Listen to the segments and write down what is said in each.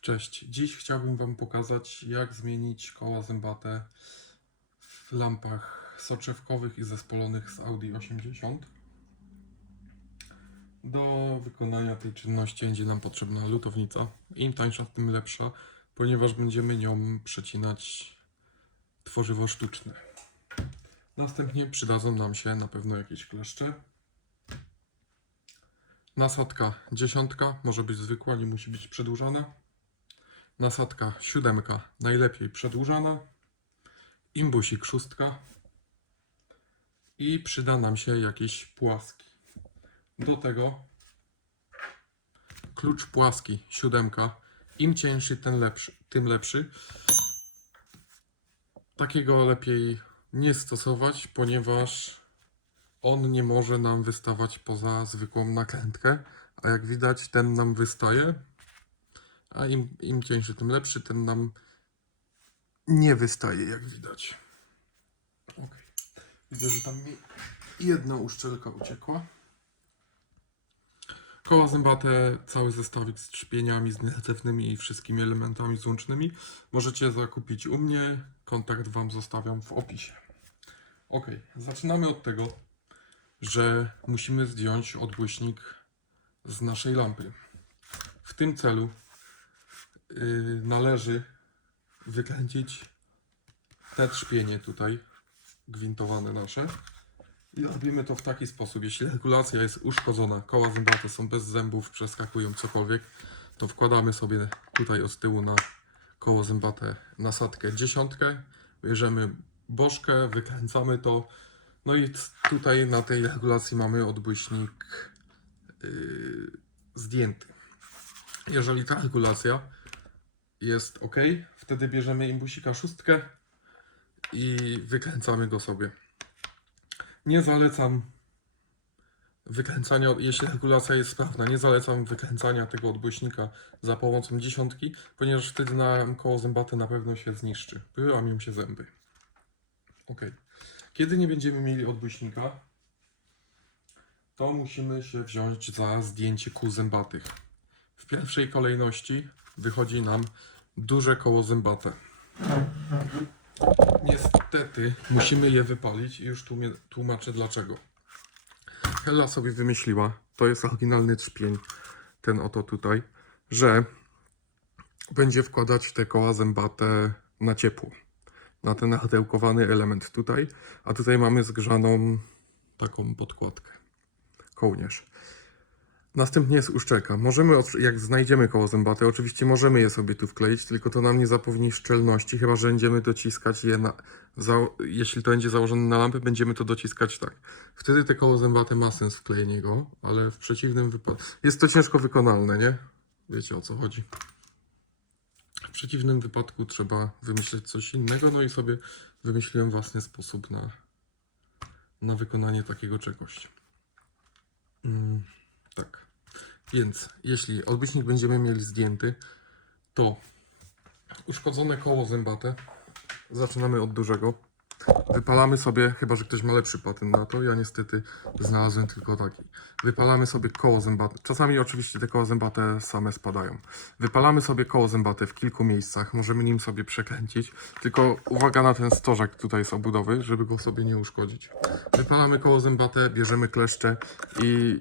Cześć, dziś chciałbym Wam pokazać, jak zmienić koła zębate w lampach soczewkowych i zespolonych z Audi 80. Do wykonania tej czynności będzie nam potrzebna lutownica. Im tańsza, tym lepsza, ponieważ będziemy nią przecinać tworzywo sztuczne. Następnie przydadzą nam się na pewno jakieś kleszcze. Nasadka 10, może być zwykła, nie musi być przedłużana. Nasadka 7, najlepiej przedłużana. Imbusik 6 i przyda nam się jakiś płaski. Do tego klucz płaski 7. Im cieńszy, tym lepszy. Takiego lepiej nie stosować, ponieważ on nie może nam wystawać poza zwykłą nakrętkę, a jak widać ten nam wystaje, a im cieńszy, tym lepszy, ten nam nie wystaje, jak widać. Ok. Widzę, że tam mi jedna uszczelka uciekła. Koła zębate, cały zestawik z trzpieniami, z nierdzewnymi i wszystkimi elementami złącznymi możecie zakupić u mnie. Kontakt Wam zostawiam w opisie. Ok, zaczynamy od tego, że musimy zdjąć odbłyśnik z naszej lampy. W tym celu należy wykręcić te trzpienie tutaj, gwintowane nasze. I robimy to w taki sposób. Jeśli regulacja jest uszkodzona, koła zębate są bez zębów, przeskakują cokolwiek, to wkładamy sobie tutaj od tyłu na koło zębate nasadkę 10, bierzemy bożkę, wykręcamy to, no i tutaj na tej regulacji mamy odbłyśnik zdjęty. Jeżeli ta regulacja jest ok, wtedy bierzemy imbusika 6 i wykręcamy go sobie. Nie zalecam wykręcania, jeśli regulacja jest sprawna, nie zalecam wykręcania tego odbłyśnika za pomocą 10, ponieważ wtedy nam koło zębate na pewno się zniszczy. Wyłamią się zęby. Ok. Kiedy nie będziemy mieli odbłyśnika, to musimy się wziąć za zdjęcie kół zębatych. W pierwszej kolejności wychodzi nam duże koło zębate. Niestety musimy je wypalić i już tłumaczę dlaczego. Hella sobie wymyśliła, to jest oryginalny trzpień, ten oto tutaj, że będzie wkładać te koła zębate na ciepło, na ten radełkowany element tutaj, a tutaj mamy zgrzaną taką podkładkę, kołnierz. Następnie jest uszczelka. Możemy, jak znajdziemy koło zębate, oczywiście możemy je sobie tu wkleić, tylko to nam nie zapewni szczelności, chyba że będziemy dociskać je jeśli to będzie założone na lampę, będziemy to dociskać tak. Wtedy te koło zębate ma sens wklejenie go, ale w przeciwnym wypadku jest to ciężko wykonalne, nie? Wiecie, o co chodzi. W przeciwnym wypadku trzeba wymyślić coś innego, no i sobie wymyśliłem własny sposób na wykonanie takiego czegoś. Tak. Więc jeśli odbłyśnik będziemy mieli zdjęty, to uszkodzone koło zębate zaczynamy od dużego. Wypalamy sobie, chyba że ktoś ma lepszy patent na to, ja niestety znalazłem tylko taki. Wypalamy sobie koło zębate. Czasami oczywiście te koła zębate same spadają. Wypalamy sobie koło zębate w kilku miejscach, możemy nim sobie przekręcić. Tylko uwaga na ten stożek tutaj z obudowy, żeby go sobie nie uszkodzić. Wypalamy koło zębate, bierzemy kleszcze i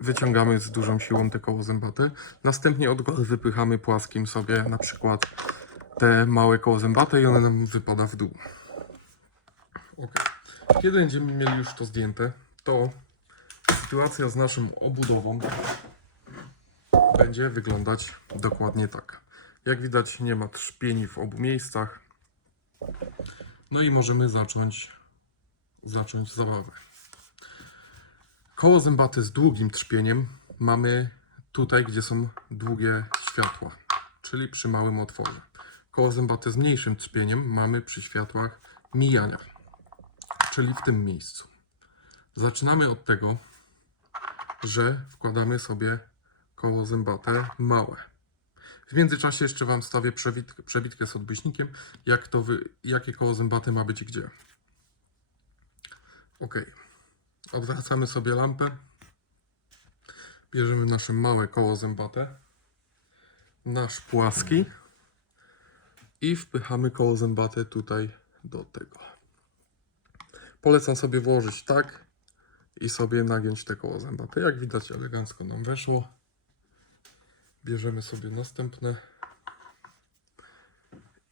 wyciągamy z dużą siłą te koło zębate. Następnie od góry wypychamy płaskim sobie na przykład te małe koło zębate i one nam wypada w dół. Ok. Kiedy będziemy mieli już to zdjęte, to sytuacja z naszą obudową będzie wyglądać dokładnie tak. Jak widać, nie ma trzpieni w obu miejscach. No i możemy zacząć zabawę. Koło zębate z długim trzpieniem mamy tutaj, gdzie są długie światła, czyli przy małym otworze. Koło zębate z mniejszym trzpieniem mamy przy światłach mijania, czyli w tym miejscu. Zaczynamy od tego, że wkładamy sobie koło zębate małe. W międzyczasie jeszcze Wam stawię przebitkę z odbłyśnikiem, jakie koło zębate ma być gdzie. Ok. Odwracamy sobie lampę. Bierzemy nasze małe koło zębate. nasz płaski i wpychamy koło zębate tutaj do tego. Polecam sobie włożyć tak i sobie nagiąć te koło zębate. Jak widać, elegancko nam weszło. Bierzemy sobie następne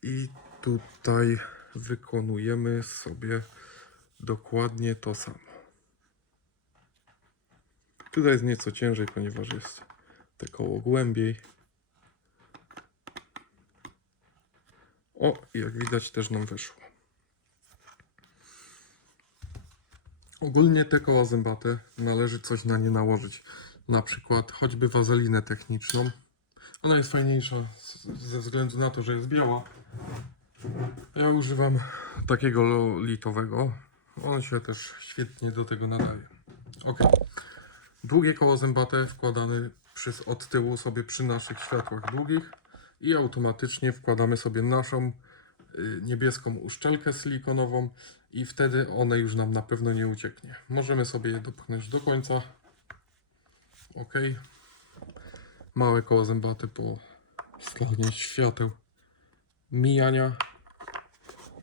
i tutaj wykonujemy sobie dokładnie to samo. Tutaj jest nieco ciężej, ponieważ jest te koło głębiej. O, jak widać, też nam wyszło. Ogólnie te koła zębate należy coś na nie nałożyć. Na przykład choćby wazelinę techniczną. Ona jest fajniejsza ze względu na to, że jest biała. Ja używam takiego litowego. On się też świetnie do tego nadaje. Ok. Długie koło zębate wkładamy od tyłu sobie przy naszych światłach długich i automatycznie wkładamy sobie naszą niebieską uszczelkę silikonową i wtedy one już nam na pewno nie ucieknie. Możemy sobie je dopchnąć do końca. Ok. Małe koło zębate po składaniu świateł mijania.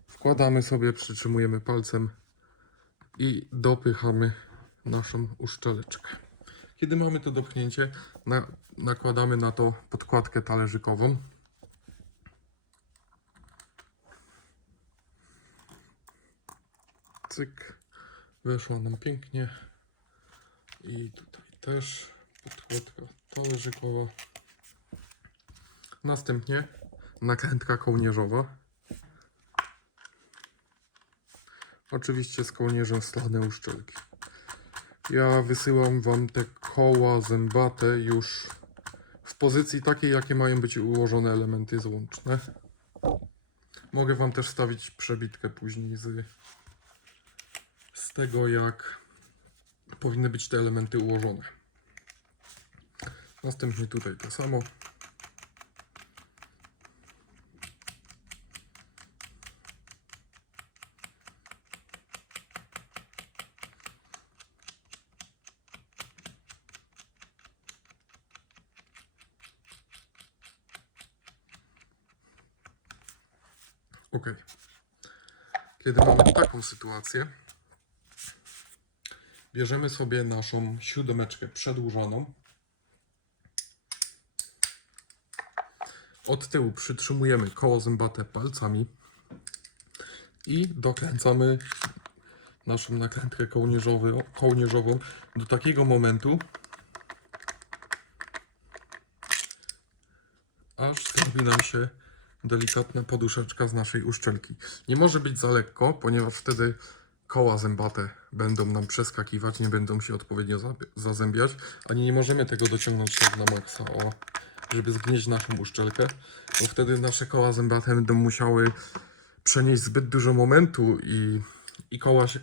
Wkładamy sobie, przytrzymujemy palcem i dopychamy naszą uszczeleczkę. Kiedy mamy to dopchnięcie, nakładamy na to podkładkę talerzykową. Cyk. Weszło nam pięknie. I tutaj też podkładka talerzykowa. Następnie nakrętka kołnierzowa. Oczywiście z kołnierzem wstawne uszczelki. Ja wysyłam Wam te koła zębate już w pozycji takiej, jakie mają być ułożone elementy złączne. Mogę Wam też wstawić przebitkę później z tego, jak powinny być te elementy ułożone. Następnie tutaj to samo. Ok. Kiedy mamy taką sytuację, bierzemy sobie naszą siódemeczkę przedłużoną. Od tyłu przytrzymujemy koło zębate palcami i dokręcamy naszą nakrętkę kołnierzową do takiego momentu, aż zrobi nam się delikatna poduszeczka z naszej uszczelki. Nie może być za lekko, ponieważ wtedy koła zębate będą nam przeskakiwać, nie będą się odpowiednio zazębiać, ani nie możemy tego dociągnąć tak na maksa, żeby zgnieść naszą uszczelkę, bo wtedy nasze koła zębate będą musiały przenieść zbyt dużo momentu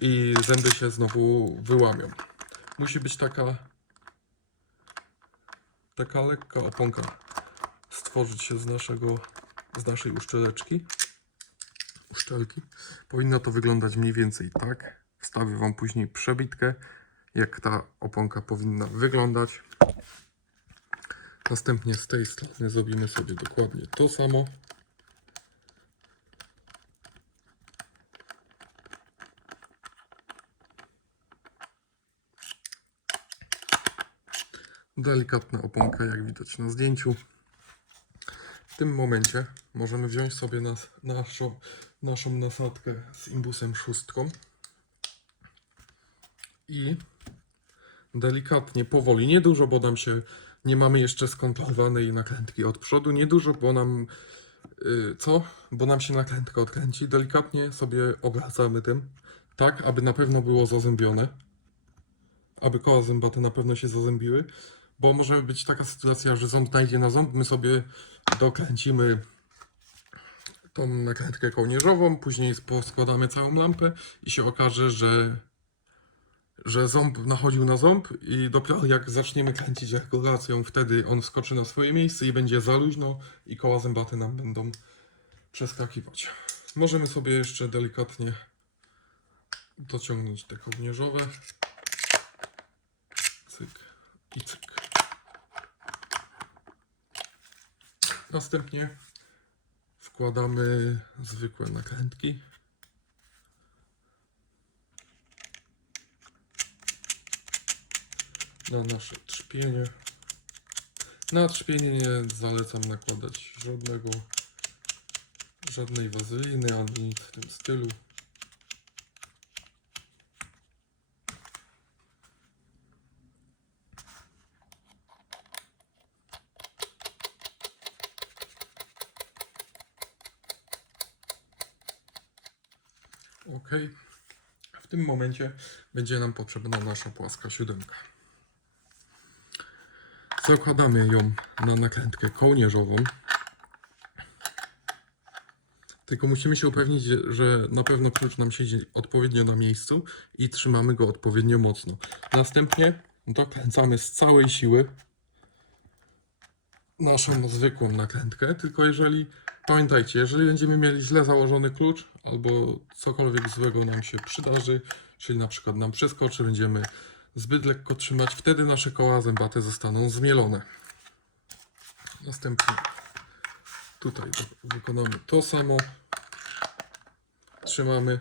i zęby się znowu wyłamią. Musi być taka lekka oponka stworzyć się z naszej uszczelki. Powinno to wyglądać mniej więcej tak. Wstawię Wam później przebitkę, jak ta oponka powinna wyglądać. Następnie z tej strony zrobimy sobie dokładnie to samo. Delikatna oponka, jak widać na zdjęciu. W tym momencie możemy wziąć sobie naszą nasadkę z imbusem 6 i delikatnie, powoli, niedużo, bo nam się nie mamy jeszcze skontrolowanej nakrętki od przodu, niedużo, bo nam się nakrętka odkręci. Delikatnie sobie obracamy tym, tak aby na pewno było zazębione, aby koła zębate na pewno się zazębiły, bo może być taka sytuacja, że ząb najdzie na ząb, my sobie dokręcimy tą nakrętkę kołnierzową, później poskładamy całą lampę i się okaże, że ząb nachodził na ząb i dopiero jak zaczniemy kręcić regulacją, wtedy on wskoczy na swoje miejsce i będzie za luźno i koła zębate nam będą przeskakiwać. Możemy sobie jeszcze delikatnie dociągnąć te kołnierzowe. Cyk i cyk. Następnie wkładamy zwykłe nakrętki. Na nasze trzpienie. Na trzpienie nie zalecam nakładać żadnej wazeliny ani nic w tym stylu. Ok. W tym momencie będzie nam potrzebna nasza płaska siódemka. Zakładamy ją na nakrętkę kołnierzową. Tylko musimy się upewnić, że na pewno klucz nam siedzi odpowiednio na miejscu i trzymamy go odpowiednio mocno. Następnie dokręcamy z całej siły naszą zwykłą nakrętkę, tylko pamiętajcie, jeżeli będziemy mieli źle założony klucz albo cokolwiek złego nam się przydarzy, czyli na przykład nam przeskoczy, będziemy zbyt lekko trzymać, wtedy nasze koła zębate zostaną zmielone. Następnie tutaj wykonamy to samo, trzymamy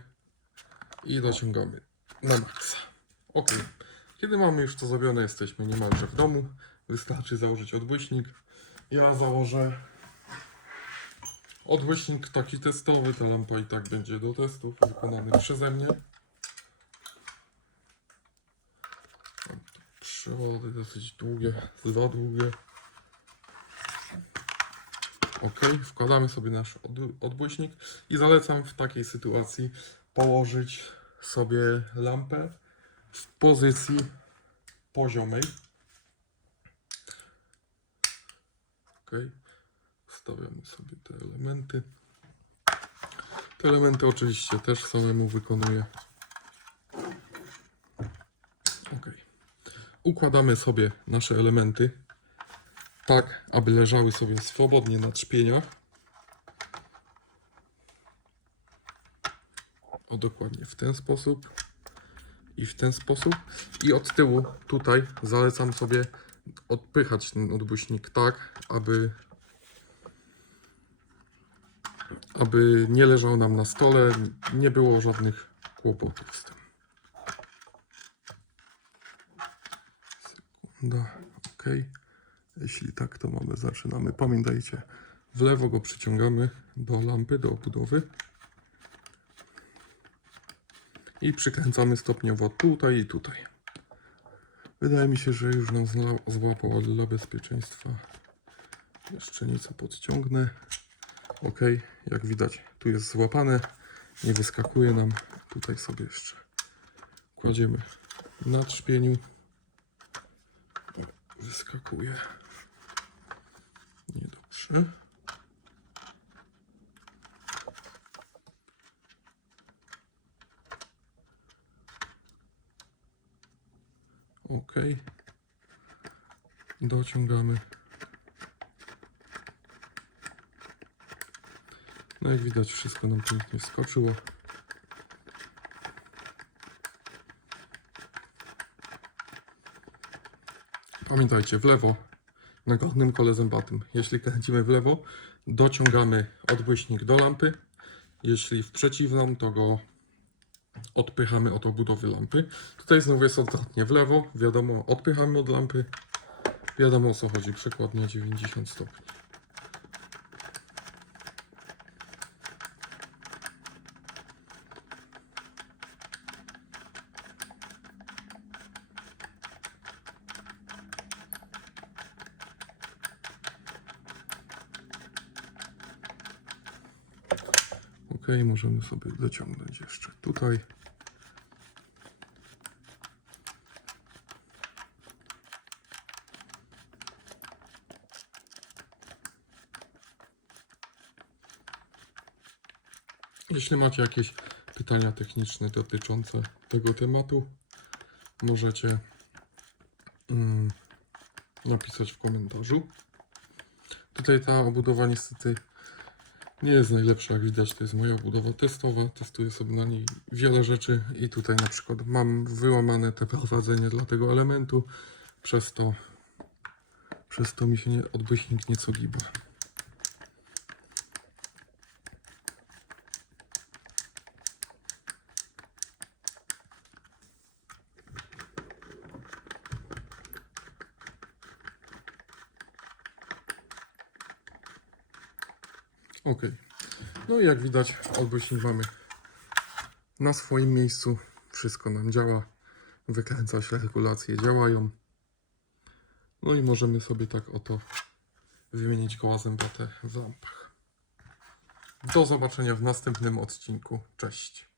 i dociągamy na maksa. Ok, kiedy mamy już to zrobione, jesteśmy niemalże w domu, wystarczy założyć odbłyśnik. Ja założę odbłyśnik taki testowy, ta lampa i tak będzie do testów, wykonany przeze mnie. Mam tu przewody dosyć długie, za długie. Ok, wkładamy sobie nasz odbłyśnik i zalecam w takiej sytuacji położyć sobie lampę w pozycji poziomej. Ok, wstawiamy sobie te elementy. Te elementy oczywiście też samemu wykonuję. Ok, układamy sobie nasze elementy tak, aby leżały sobie swobodnie na trzpieniach. O, dokładnie w ten sposób i w ten sposób. I od tyłu tutaj zalecam sobie odpychać ten odbłyśnik tak, aby nie leżał nam na stole, nie było żadnych kłopotów z tym. Sekunda, ok. Jeśli tak, to zaczynamy. Pamiętajcie, w lewo go przyciągamy do lampy, do obudowy. I przykręcamy stopniowo tutaj i tutaj. Wydaje mi się, że już nam złapał, ale dla bezpieczeństwa jeszcze nieco podciągnę. Ok, jak widać, tu jest złapane, nie wyskakuje nam. Tutaj sobie jeszcze kładziemy na trzpieniu. Wyskakuje. Niedobrze. Ok. Dociągamy. No jak widać, wszystko nam pięknie skoczyło. Pamiętajcie, w lewo na górnym kole zębatym. Jeśli kręcimy w lewo, dociągamy odbłyśnik do lampy. Jeśli w przeciwną, to go odpychamy od obudowy lampy. Tutaj znowu jest odwrotnie. W lewo, wiadomo, odpychamy od lampy. Wiadomo, o co chodzi. Przekładnia 90 stopni. Ok, możemy sobie dociągnąć jeszcze tutaj. Jeśli macie jakieś pytania techniczne dotyczące tego tematu, możecie napisać w komentarzu. Tutaj ta obudowa niestety nie jest najlepsza, jak widać, to jest moja obudowa testowa. Testuję sobie na niej wiele rzeczy i tutaj na przykład mam wyłamane te prowadzenie dla tego elementu, przez to mi się odbłyśnik nieco giba. Ok. No i jak widać, odbłyśnik mamy na swoim miejscu. Wszystko nam działa. Wykręca się, regulacje działają. No i możemy sobie tak oto wymienić koła zębate w lampach. Do zobaczenia w następnym odcinku. Cześć.